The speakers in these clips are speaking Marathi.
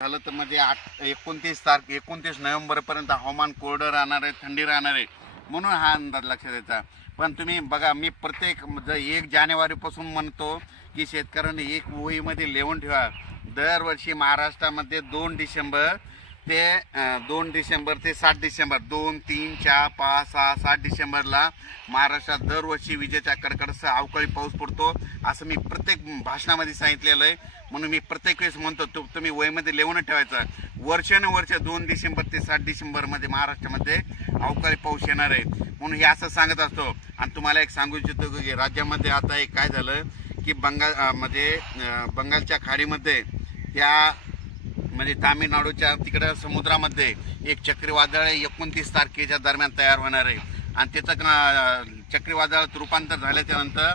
झालं तर म्हणजे आठ एकोणतीस तारखे एकोणतीस नोव्हेंबरपर्यंत हवामान कोरडं राहणार आहे थंडी राहणार आहे म्हणून हा अंदाज लक्षात द्यायचा पण तुम्ही बघा मी प्रत्येक ज एक जानेवारीपासून म्हणतो की शेतकऱ्यांनी एक वहीमध्ये लिहून ठेवा. दरवर्षी महाराष्ट्रामध्ये दोन डिसेंबर ते दोन डिसेंबर ते सात डिसेंबर दोन तीन चार पाच सहा सात डिसेंबरला महाराष्ट्रात दरवर्षी विजेच्या कडकडसह अवकाळी पाऊस पडतो असं मी प्रत्येक भाषणामध्ये सांगितलेलं आहे. म्हणून मी प्रत्येक वेळेस म्हणतो तु तुम्ही वयमध्ये लिहून ठेवायचं. वर्षानुवर्ष दोन डिसेंबर ते सात डिसेंबरमध्ये महाराष्ट्रामध्ये अवकाळी पाऊस येणार आहे. म्हणून हे असं सांगत असतो. आणि तुम्हाला एक सांगू इच्छितो की राज्यामध्ये आता एक काय झालं की बंगाल म्हणजे बंगालच्या खाडीमध्ये त्या म्हणजे तामिळनाडूच्या तिकडं समुद्रामध्ये एक चक्रीवादळ एकोणतीस तारखेच्या दरम्यान तयार होणार आहे. आणि त्याचं चक्रीवादळात रूपांतर झाल्याच्यानंतर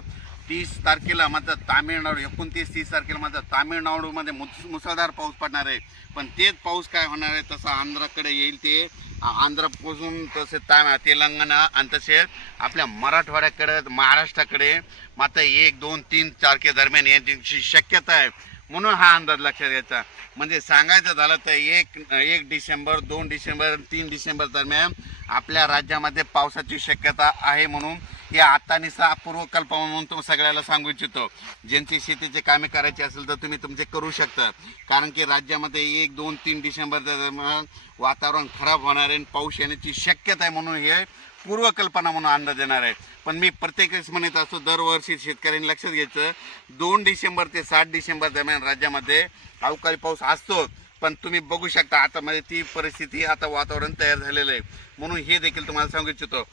तीस तारखेला मात्र तामिळनाडू एकोणतीस तीस तारखेला मात्र तामिळनाडूमध्ये मुस मुसळधार पाऊस पडणार आहे. पण तेच पाऊस काय होणार आहे तसं आंध्राकडे येईल ते. आंध्रपासून आंध्रापासून तसे ता तेलंगणा आणि तसेच आपल्या मराठवाड्याकडे महाराष्ट्राकडे मात्र एक दोन तीन तारखे दरम्यान याची शक्यता आहे. म्हणून हा अंदाज लक्षात घ्यायचा. म्हणजे सांगायचं झालं तर एक एक डिसेंबर दोन डिसेंबर तीन डिसेंबर दरम्यान आपल्या राज्यामध्ये पावसाची शक्यता आहे म्हणून हे आता निसा पूर्वकल्पना म्हणून तुम्ही सगळ्याला सांगू इच्छितो. ज्यांची शेतीचे कामे करायची असेल तर तुम्ही तुमचे करू शकता. कारण की राज्यामध्ये एक दोन तीन डिसेंबर दरम्यान वातावरण खराब होणार आहे आणि पाऊस येण्याची शक्यता आहे म्हणून हे पूर्वकल्पना म्हणून अंदाज देणार आहे पण मी प्रत्येक वेळेस म्हणत असतो दरवर्षी शेतकऱ्यांनी लक्षात घ्यायचं दोन डिसेंबर ते सात डिसेंबर दरम्यान राज्यामध्ये अवकाळी पाऊस असतो. पण तुम्ही बघू शकता आता मध्ये ती परिस्थिती आता वातावरण तयार झालेलं आहे. म्हणून हे देखील तुम्हाला सांगू इच्छितो.